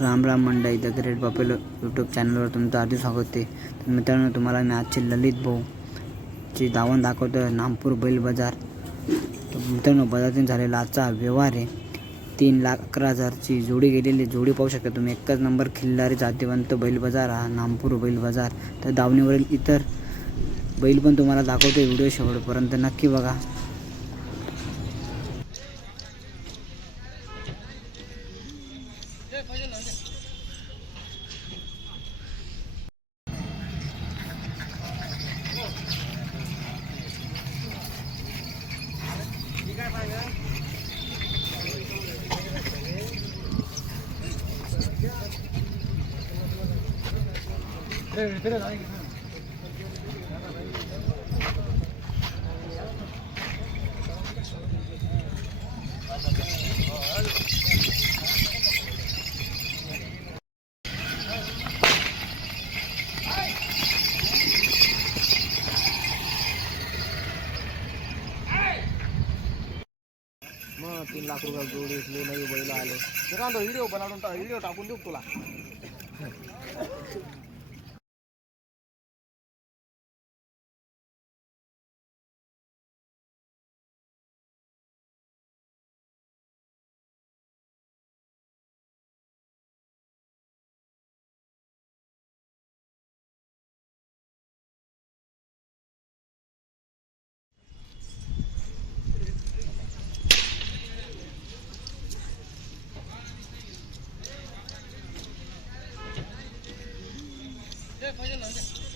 राम राम मंडई the great popular YouTube चॅनलवर तुमचं आधी स्वागत आहे. तर मित्रांनो तुम्हाला मी आजचे ललित भाऊ ची दावण दाखवतो नामपूर बैल बाजार. तर मित्रांनो बाजारातून झालेला आजचा व्यवहार आहे. तीन लाख अकरा हजारची जोडी गेलेली जोडी पाहू शकता तुम्ही एकच नंबर खिल्लारी जातीवंत बैल बाजार हा नामपूर बैल बाजार. तर दावणीवरील इतर बैल पण तुम्हाला दाखवतो व्हिडिओ शेवटपर्यंत नक्की बघा. 你再放点东西。你一个。मग तीन लाख रुपये जोडी इथले नवी बैल आले. व्हिडिओ बनवून व्हिडिओ टाकून देऊ तुला? 轮的。